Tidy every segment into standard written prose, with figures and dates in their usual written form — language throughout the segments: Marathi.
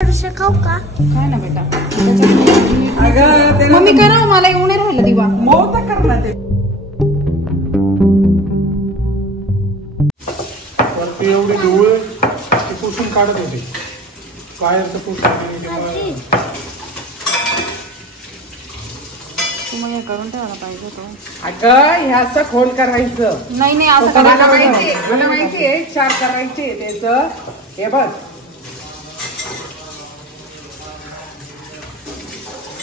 खाऊ का काय ना बेटा मम्मी करा मला येऊन राहिलं दिवा मऊ तर कर ना ते वरती एवढी धूळ ती पुसून काढत होती बाहेरचं पुसून तुम्हाला करून ठेवायला पाहिजे तो अगं हे असं खोल करायचं नाही नाही असं मला माहिती आहे चार करायचे त्याच हे बघ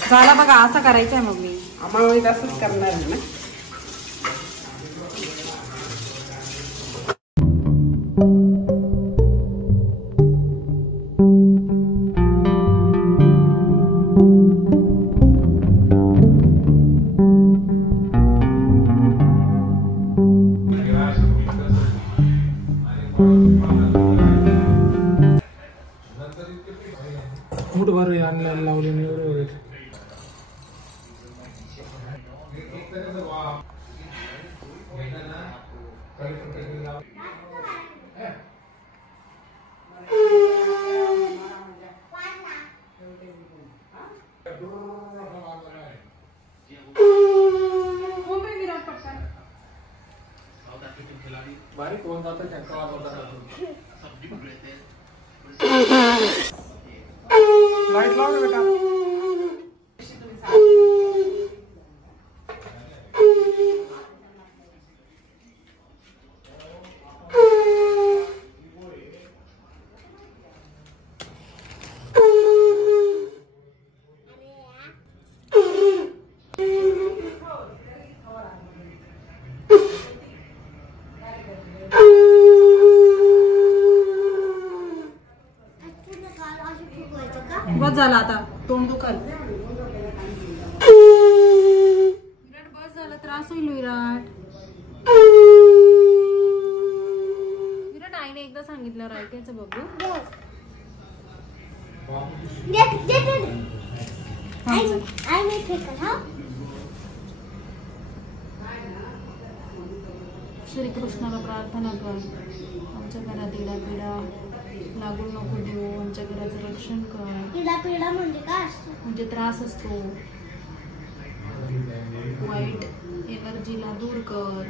झाला बघा असं करायचंय मग मी आम्हाला असंच करणार आहे ना मूठ भर आणल्याला लावले एवढे बारीक होऊन जातं चक्का लाईट लाव बेटा बस झाला आता तोंड दुखल विराट बस झाला त्रास होईल विराट आईने एकदा सांगितलं ऐकायचं बघू श्रीकृष्णाला प्रार्थना कर आमच्या घरात इडा पिडा लागू नको देऊ आमच्या घराचं रक्षण कर इडा पिडा म्हणजे काय असतं म्हणजे त्रास असतो वाईट एनर्जीला दूर कर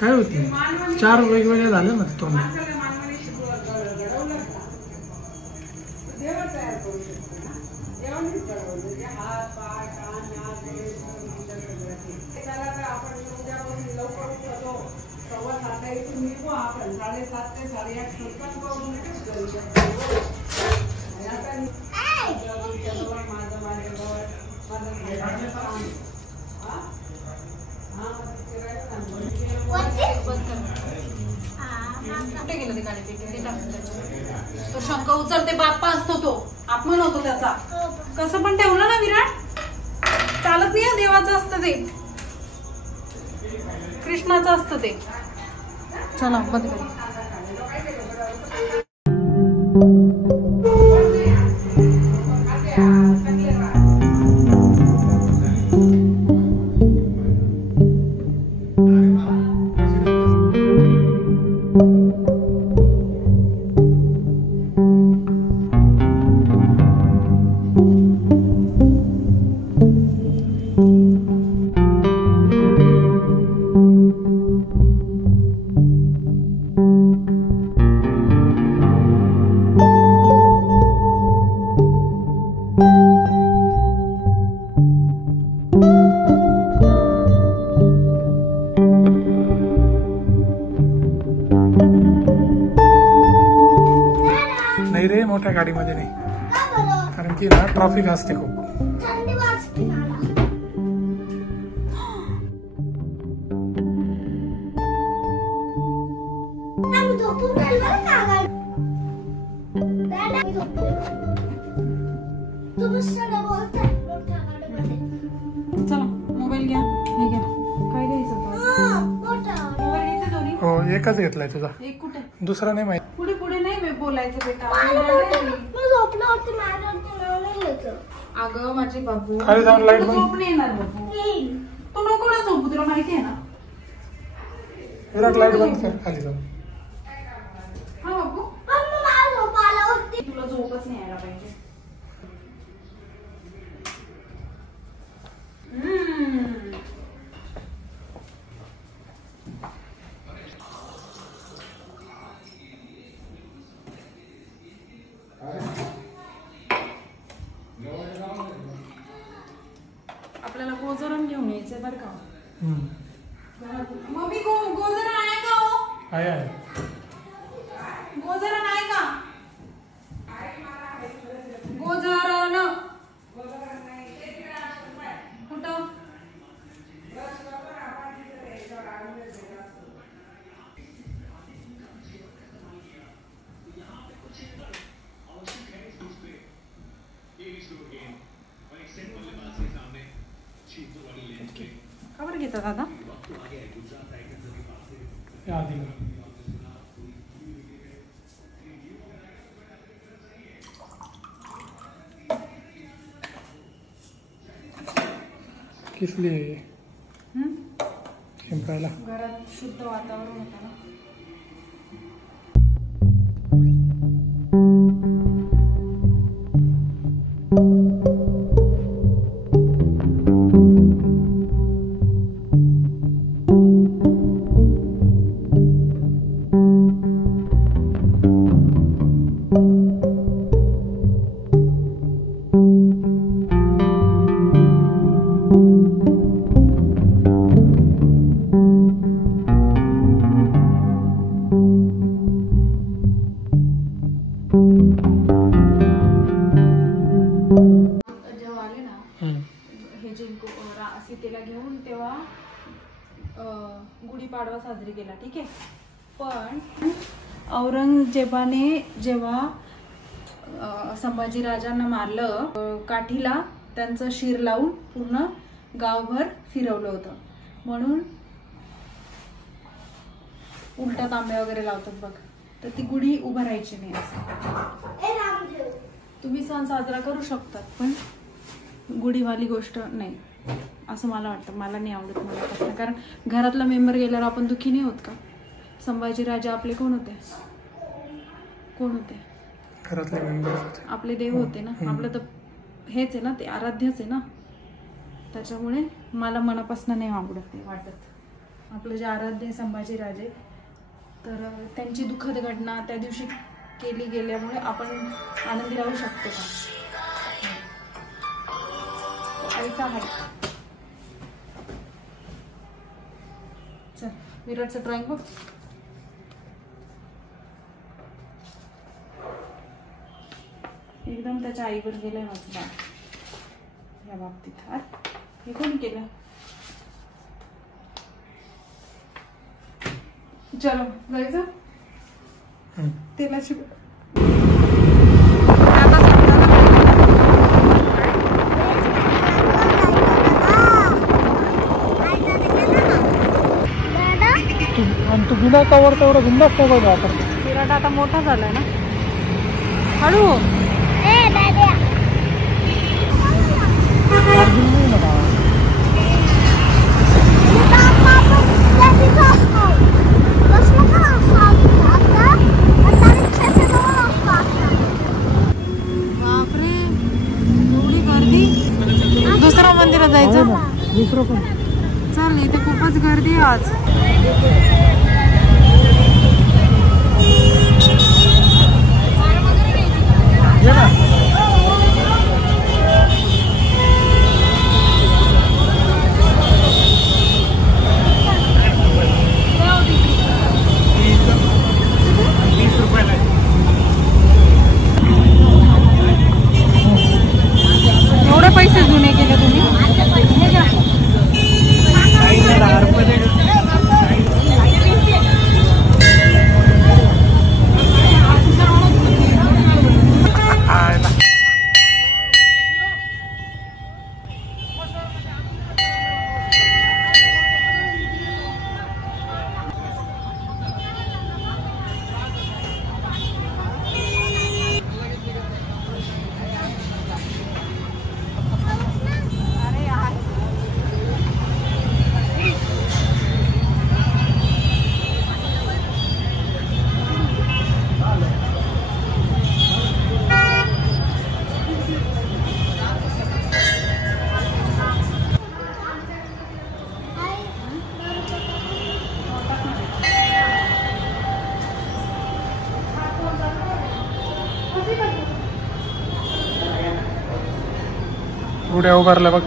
काय होती चार वेगवेगळे झाले ना तोंड कुठे गेलं ते गाडी तो शंख उचलते बाप्पा असतो तो अपमान होतो त्याचा कसं पण ठेवलं ना विराट चालत नाही देवाचं असतं ते कृष्णाचं असतं ते चला बंद कर नाही रे मोठ्या गाडीमध्ये नाही कारण की ना ट्रॅफिक असते खूप तुम्ही सगळं बोलताय एकच घेतलाय तुझा, एक कुठे? दुसरा नाही माहित. पुढे पुढे नाही बोलायचं बेटा. मी झोपलं होती, माझ्यावरती नाव नाही घ्यायचं. अगं माझी बाबू, खाली जाऊन लाईट तुला बंद. झोप नाही येणार बाबू. येईल. तू नको ना झोपू, तुला माहिती आहे ना. विराट लाईट बंद कर खाली जाऊन. हा बाबू, पण मला झोप आला होती. तुला झोपच नाही यायला पाहिजे. आपल्याला गोजरण घेऊन यायचंय बरं का. मम्मी गोजरण आहे का हो? आहे गोजरण आहे का? गोजरण कुठं? का बरं घेतात दादा? आधी किसली शिंपायला घरात शुद्ध वातावरण होतं ना. जेव्हा आले ना हे जे सीतेला घेऊन, तेव्हा गुढीपाडवा साजरी केला, ठीक आहे. पण औरंगजेबाने जेव्हा संभाजीराजांना मारलं, काठीला त्यांचं शिर लावून पूर्ण गावभर फिरवलं होतं. म्हणून उलटा तांब्या वगैरे लावतात बघ, तर ती गुढी उभं राहायची नाही. असं तुम्ही सण साजरा करू शकतात, पण गुढीवाली गोष्ट नाही, असं मला वाटतं. मला नाही आवडत मनापासून, कारण घरातला मेंबर गेल्यावर आपण दुःखी नाही होत का? संभाजीराजा आपले कोण होते? कोण होते? घरातले मेंबर आपले देव होते ना. आपलं तर हेच आहे ना, ते आराध्यच आहे ना. त्याच्यामुळे मला मनापासून नाही आवडत, नाही वाटत. आपलं जे आराध्य संभाजीराजे, तर त्यांची दुःखद घटना त्या दिवशी केली गेल्यामुळे आपण आनंदी राहू शकतो का? ऐसा आहे. चल विराटचं ड्रॉइंग बघ. एकदम त्याच्या आईवर गेलाय माझं बाळ या बाबतीत. हे कोणी केलं? चलो जायचं तेलाची. आणि तू बिना कवर तेवढा बिंदास मोबाईल वापरतो. विराट आता मोठा झालाय ना. हळू बापरे, एवढी गर्दी. दुसऱ्या मंदिरात जायचं. दुसरं पण चल, इथे खूपच गर्दी आहे आज. एवढे पैसे जुने केले तुम्ही? गुड्या उभारल्या बघ.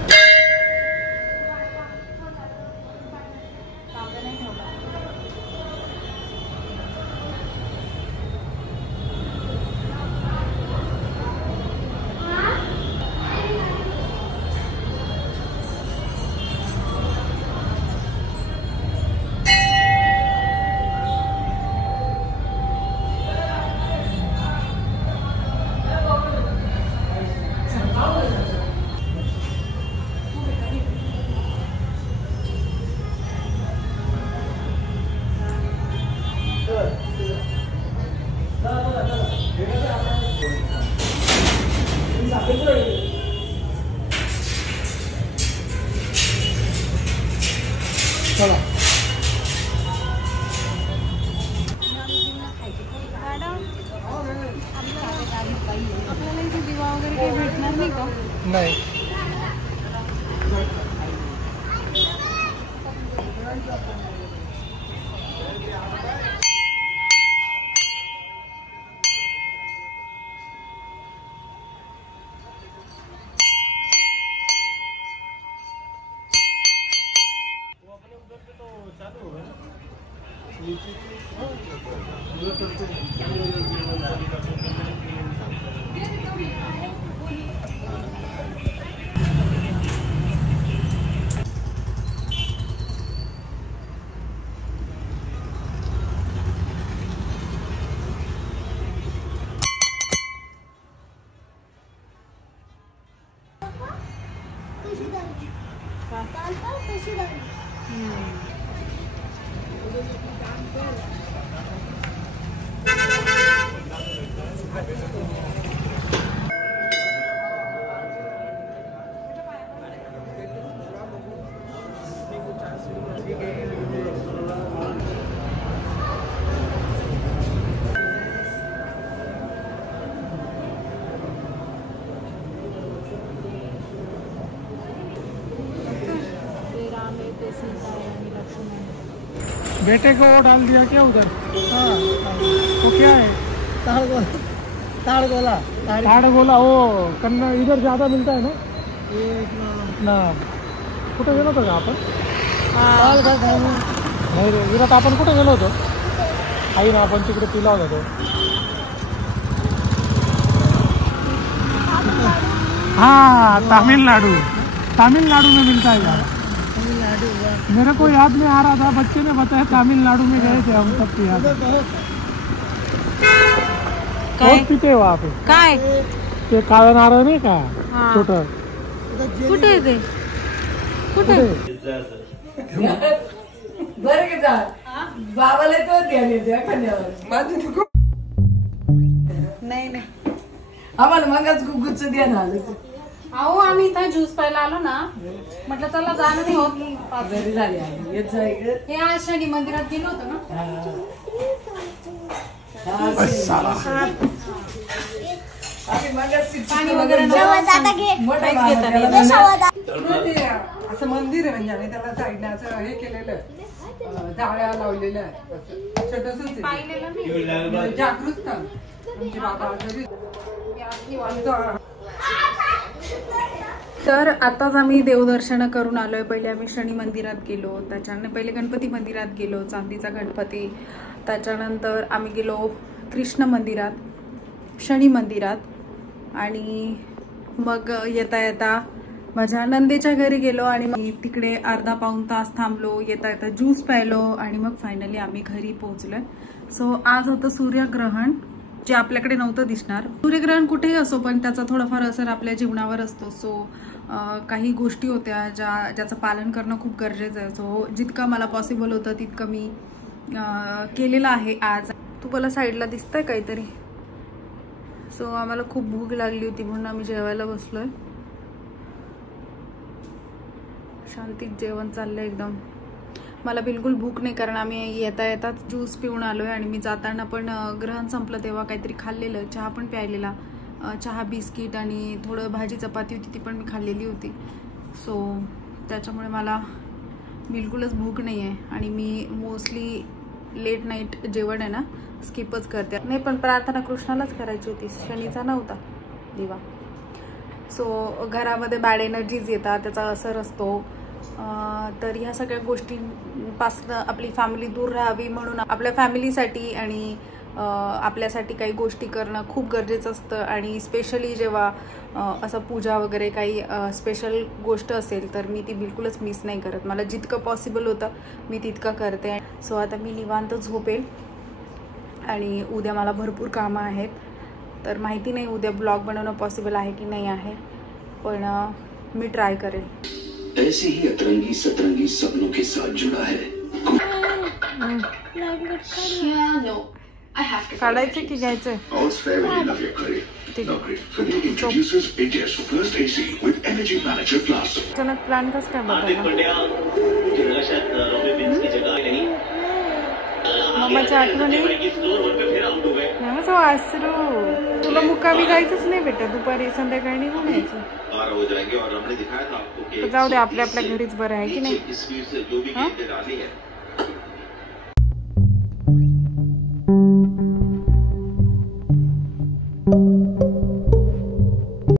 चला आपल्याला इथे दिवा वगैरे काही भेटणार नाही का? नाही. बेटे को वो डाल दिया क्या उधर? हाँ वो क्या है? ताड़गोला वो कन्ना इधर ज़्यादा मिलता है ना? ना कुठे गेलो होतो का आपण? नाही रे विराट, आपण कुठे गेलो होतो? आई ना आपण तिकडे पिला होता तो. हाँ तमिलनाडु, तमिलनाडु में मिलता है यार. मेरे को याद नहीं आ रहा था, बच्चे ने बताया तमिलनाडु में गए थे हम सब. याद बहुत पीते हो वहाँ पे. काय ते काळं नारळ नाही का छोटं? कुठे ते? कुठे? बरं की जा बाबाला तो ध्यान येते खाण्यावर. माझं नाही नाही, आम्हाला मगच गुच्च ध्यान आलं. अहो आम्ही इथं ज्यूस प्यायला आलो ना, म्हटलं चला जाणं नाही होत. घरी झाली आम्ही येत जाय ग. हे आज शनी मंदिरात गेलो होतो ना. आम्ही मगच पाणी वगैरे असं मंदिर आहे म्हणजे, आणि त्याला साईडने असं हे केलेलं, जाळ्या लावलेल्या छोटसच पाहिलेलं नाही. जागृत आमचे बाबा घरी. तर आताच आम्ही देवदर्शन करून आलोय. पहिले आम्ही शनी मंदिरात गेलो, त्याच्यानंतर पहिले गणपती मंदिरात गेलो, चांदीचा गणपती. त्याच्यानंतर आम्ही गेलो कृष्ण मंदिरात, शनी मंदिरात, आणि मग येता येता माझ्या नंदेच्या घरी गेलो आणि मग तिकडे अर्धा पाऊण तास थांबलो. येता येता ज्यूस प्यायलो आणि मग फायनली आम्ही घरी पोहोचलोय. सो आज होतं सूर्यग्रहण, जे आपल्याकडे नव्हतं दिसणार. सूर्यग्रहण कुठेही असो पण त्याचा थोडाफार असर आपल्या जीवनावर असतो. सो काही गोष्टी होत्या ज्याचं पालन करणं खूप गरजेचं आहे. सो जितकं मला पॉसिबल होतं तितकं मी केलेलं आहे आज. तुम्हाला साईडला दिसतंय काहीतरी? सो आम्हाला खूप भूक लागली होती म्हणून आम्ही जेवायला बसलोय. शांतीत जेवण चाललंय एकदम. मला बिलकुल भूक नाही, कारण आम्ही येता येताच ज्यूस पिऊन आलोय आणि मी जाताना पण ग्रहण संपलं तेव्हा काहीतरी खाल्लेलं, चहा पण प्यायलेला. चहा, बिस्किट आणि थोडं भाजी चपाती होती ती पण मी खाल्लेली होती. सो त्याच्यामुळे मला बिलकुलच भूक नाही आहे आणि मी मोस्टली लेट नाईट जेवण आहे ना स्किपच करते. नाही पण प्रार्थना कृष्णालाच करायची होती, शनीचा नव्हता दिवा. सो घरामध्ये बॅड एनर्जीज येतात, त्याचा असर असतो. तर ह्या सगळ्या गोष्टींपासून आपली फॅमिली दूर राहावी म्हणून आपल्या फॅमिलीसाठी आणि आपल्यासाठी काही गोष्टी करणं खूप गरजेचं असतं. आणि स्पेशली जेव्हा असं पूजा वगैरे काही स्पेशल गोष्ट असेल तर मी ती बिलकुलच मिस नाही करत. मला जितकं पॉसिबल होतं मी तितकं करते. सो आता मी निवांत झोपेल आणि उद्या मला भरपूर कामं आहेत. तर माहिती नाही उद्या ब्लॉग बनवणं पॉसिबल आहे की नाही आहे, पण मी ट्राय करेल. ऐसे ही अतरंगी सतरंगी सपनों के साथ जुड़ा है. काढायचं की घ्यायचं? अचानक प्लॅन कसं काय बदलला? मम्माच्या आठवणी वासरू. तुला मुक्कामी जायचंच नाही बेटा, दुपारी संध्याकाळी निघून यायचं. जाऊ दे, आपल्या आपल्या घरीच बरं आहे की नाही.